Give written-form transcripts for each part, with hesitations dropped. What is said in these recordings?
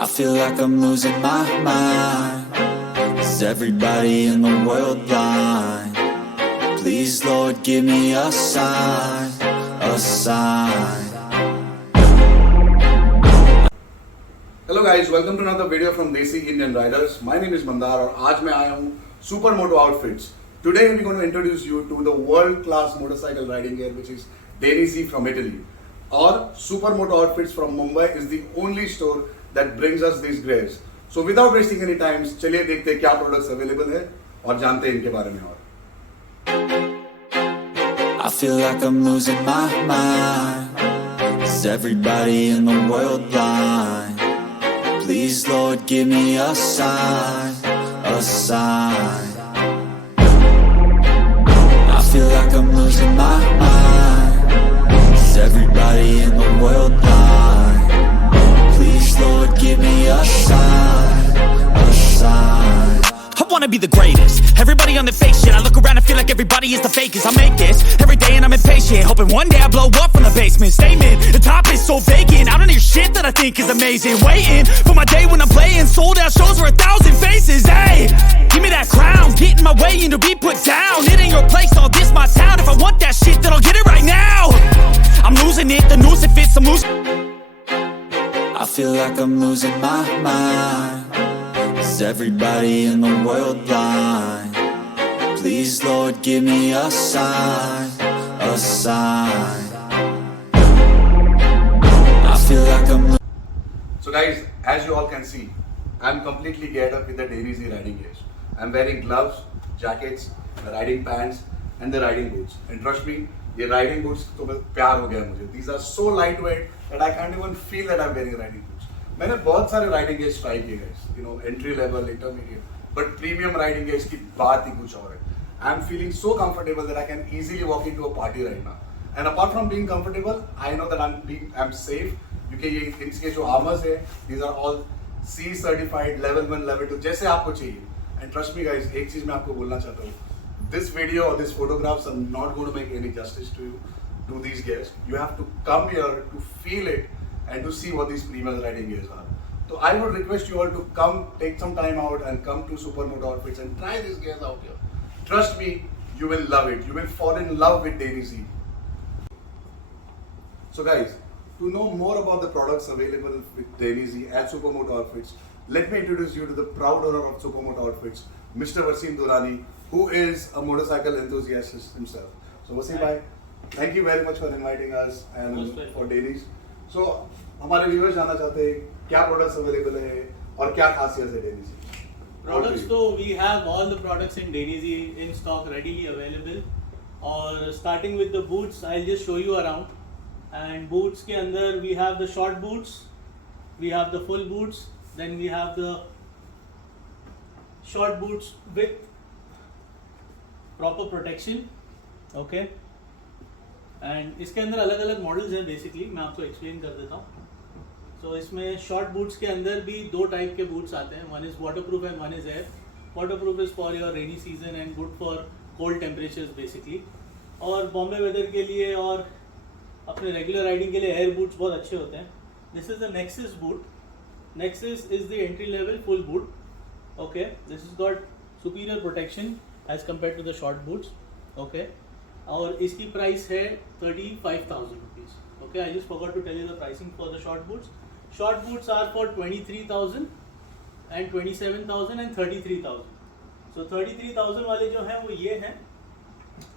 I feel like I'm losing my mind. Is everybody in the world blind? Please, Lord, give me a sign, a sign. Hello guys, welcome to another video from Desi Indian Riders. My name is Mandar और आज मैं आया हूँ Super Moto Outfits. Today we're going to introduce you to the world-class motorcycle riding gear which is DAINESE from Italy. Or Super Moto Outfits from Mumbai is the only store that brings us these gears. So without wasting any time, चलिए देखते हैं क्या products available है और जानते हैं इनके बारे में और. I feel like I'm losing my mind. Is everybody in the world blind? Please, Lord, give me a sign, a sign. I feel like I'm losing my mind. Is everybody in the world blind? Please, Lord, give me a sign, a sign. I wanna be the greatest. Everybody on the fake shit. I look around and feel like everybody is the fakest. I make this every day and I'm impatient, hoping one day I blow up from the basement. Statement, the top is so vacant. I don't hear shit that I think is amazing. Waiting for my day when I'm playing sold out shows for 1,000 faces. Hey, give me that crown, get in my way and to be put down. It ain't your place, all this my town. If I want that shit, then I'll get it right now. I'm losing it, the noose it fits, I'm losing. I feel like I'm losing my mind. Is everybody in the world blind? Please, Lord, give me a sign, a sign. I feel like I'm. So guys, as you all can see, I'm completely geared up with the DAINESE riding gears. I'm wearing gloves, jackets, the riding pants and the riding boots. And trust me, the riding boots तो प्यार हो गया मुझे. These are so lightweight that I can't even feel that I'm wearing riding boots. मैंने बहुत सारे riding gears try किए guys, you know, entry level, intermediate, but premium riding gears की बात ही कुछ और है. I'm feeling so comfortable that I can easily walk into a party right now. And apart from being comfortable, I know that I'm safe. क्योंकि ये इनके जो armors है, these are all C certified, level 1, level 2, जैसे आपको चाहिए. And trust me guys, एक चीज मैं आपको बोलना चाहता हूँ. This video or these photographs are not going to make any justice to you, to these gears. You have to come here to feel it and to see what these premium riding gears are. So I would request you all to come, take some time out and come to Super Moto Outfits and try these gears out here. Trust me, you will love it. You will fall in love with DAINESE. So guys, to know more about the products available with DAINESE at Super Moto Outfits, let me introduce you to the proud owner of Super Moto Outfits, Mr. Wasim Durani, who is a motorcycle enthusiast himself. So Wasim bhai, thank you very much for inviting us and for DAINESE. So हमारे viewers जानना चाहते हैं क्या products available है और क्या खासियत है DAINESE. Products, so we have all the products in DAINESE in stock readily available. और starting with the boots, I'll just show you around. And boots के अंदर we have the short boots, we have the full boots, then we have the short boots with proper protection, okay. And इसके अंदर अलग अलग models हैं basically, मैं आपको explain कर देता हूँ. So इसमें short boots के अंदर भी दो type के boots आते हैं. One is waterproof and one is air. Waterproof is for your rainy season and good for cold temperatures basically. और Bombay weather के लिए और अपने regular riding के लिए air boots बहुत अच्छे होते हैं. This is the Nexus boot. Nexus is the entry level full boot. Okay, this has got superior protection as compared to the short boots. Okay, और इसकी price है 35,000 rupees. Okay, I just forgot to tell you the pricing for the short boots. Short boots are for 23,000 and 27,000 and 33,000. So 33,000 वाले जो हैं वो ये हैं,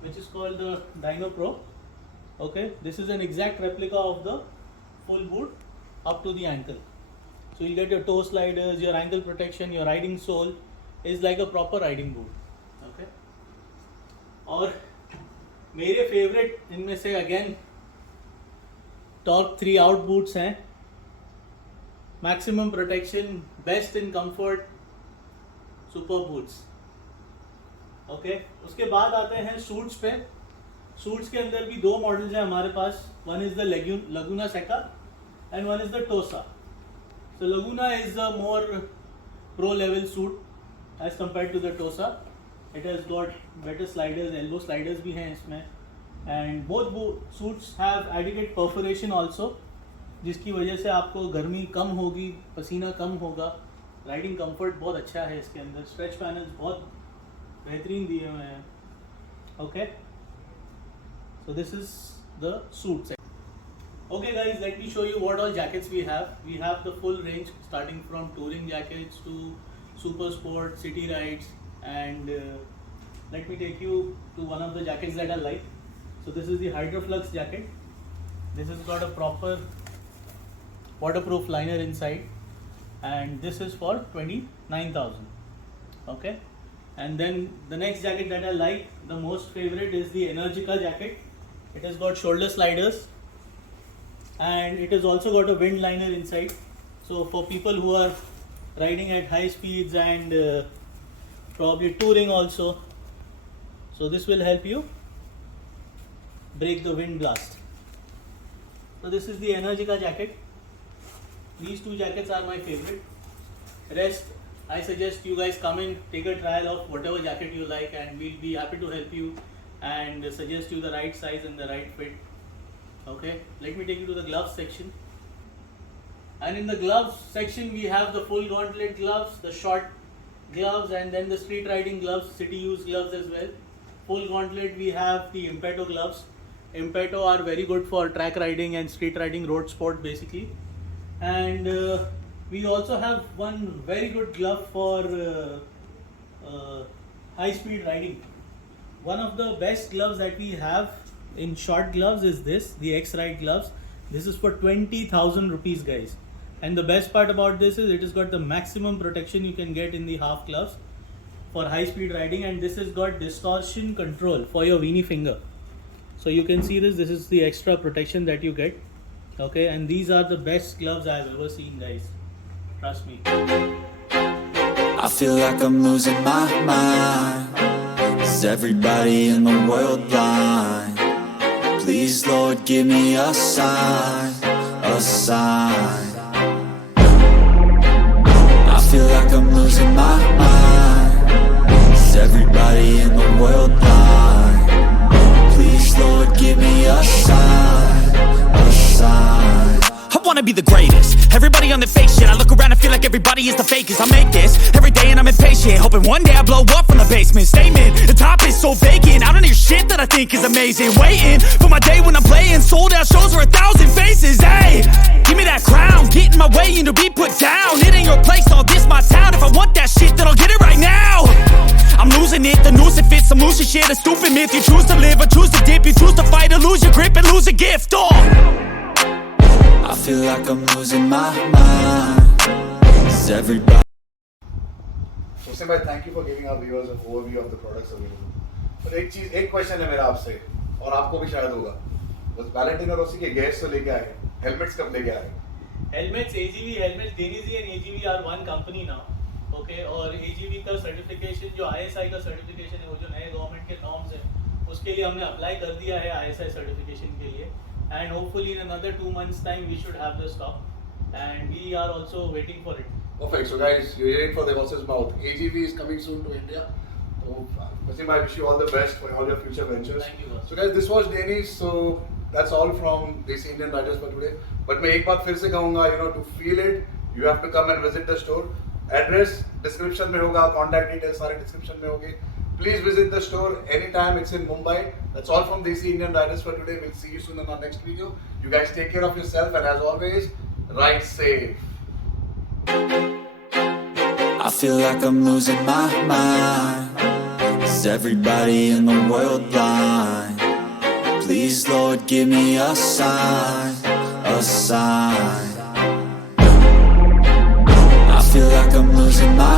which is called the Dino Pro. Okay, this is an exact replica of the full boot up to the ankle. So you get your toe sliders, your ankle protection, your riding sole is like a proper riding boot. Okay. और मेरे favorite इनमें से again Torque 3 out boots हैं. Maximum protection, best in comfort, super boots. Okay. उसके बाद आते हैं suits पे. सूट्स के अंदर भी दो मॉडल्स हैं हमारे पास. One is the Laguna Seca and one is the Tosa. So Laguna is a more pro level suit as compared to the Tosa. It has got better sliders, elbow sliders भी हैं इसमें. And both suits have adequate perforation also. जिसकी वजह से आपको गर्मी कम होगी, पसीना कम होगा। राइडिंग कंफर्ट बहुत अच्छा है इसके अंदर। स्ट्रेच पैनल्स बहुत बेहतरीन दिए हुए हैं। Okay, so this is the suit. Okay guys, let me show you what all jackets we have. We have the full range starting from touring jackets to super sport, city rides, and let me take you to one of the jackets that I like. So this is the Hydroflux jacket. This has got a proper waterproof liner inside, and this is for 29,000. Okay, and then the next jacket that I like, the most favorite, is the Energica jacket. It has got shoulder sliders, and it has also got a wind liner inside. So for people who are riding at high speeds and probably touring also, so this will help you break the wind blast. So this is the Energica jacket. These two jackets are my favorite. Rest, I suggest you guys come in, take a trial of whatever jacket you like, and we'll be happy to help you and suggest you the right size and the right fit. Okay, let me take you to the gloves section. And in the gloves section we have the full gauntlet gloves, the short gloves, and then the street riding gloves, city use gloves as well. Full gauntlet we have the Impeto gloves. Impeto are very good for track riding and street riding, road sport basically. And we also have one very good glove for high speed riding. One of the best gloves that we have in short gloves is this, the X-Ride gloves. This is for 20,000 rupees guys, and the best part about this is it has got the maximum protection you can get in the half gloves for high speed riding, and this has got distortion control for your weenie finger. So you can see this is the extra protection that you get. Okay, and these are the best gloves I have ever seen guys, trust me. I feel like I'm losing my mind. Is everybody in the world blind? Please, Lord, give me a sign, a sign. I feel like I'm losing my mind. Is everybody in the world blind? Please, Lord, give me a sign, a sign. I wanna be the greatest. Everybody on the fake shit. I look around and feel like everybody is the fakest. I make this every day and I'm impatient, hoping one day I blow up from the basement. Statement, the top is so vacant. I don't hear shit that I think is amazing. Waiting for my day when I'm playing sold out shows for 1,000 faces. Hey, give me that crown, get in my way and to be put down. It ain't your place, all this my town. If I want that shit, then I'll get it right now. I'm losing it, the noose it fits. Some loose shit, a stupid myth. You choose to live or choose to dip. You choose to fight or lose your grip and lose a gift. I feel like I'm losing my mind. Is everybody? Wasim bhai, thank you for giving our viewers an overview of the products available. पर एक question है मेरा आपसे, और आपको भी शायद होगा, बस वैलेंटाइन और उसी के गेस्ट तो लेके आए, हेलमेट्स कब लेके आए? Helmets, AGV, helmets, DAINESE and AGV are one company now. Okay, और AGV का सर्टिफिकेशन जो ISI का सर्टिफिकेशन है, वो जो नए गवर्नमेंट के नॉर्म्स हैं, उसके लिए हमने अप्लाई कर दिया है ISI सर्टिफिकेशन के लिए, and hopefully in another 2 months time we should have the stock, and we are also waiting for it. Perfect. So guys, you're hearing for the horse's mouth. AGV is coming soon to India. So Wasim, I wish you all the best for all your future ventures. Thank you, boss. So guys, this was DAINESE. So that's all from these Indian riders for today. But मैं एक बात फिर से कहूँगा, to feel it, you have to come and visit the store. Address description में होगा, contact details सारे description में होंगे. Please visit the store anytime. It's in Mumbai. That's all from these Indian riders for today. We'll see you soon in our next video. You guys take care of yourself, and as always, ride safe. I feel like I'm losing my mind. Is everybody in the world blind? Please, Lord, give me a sign, a sign. I feel like I'm losing my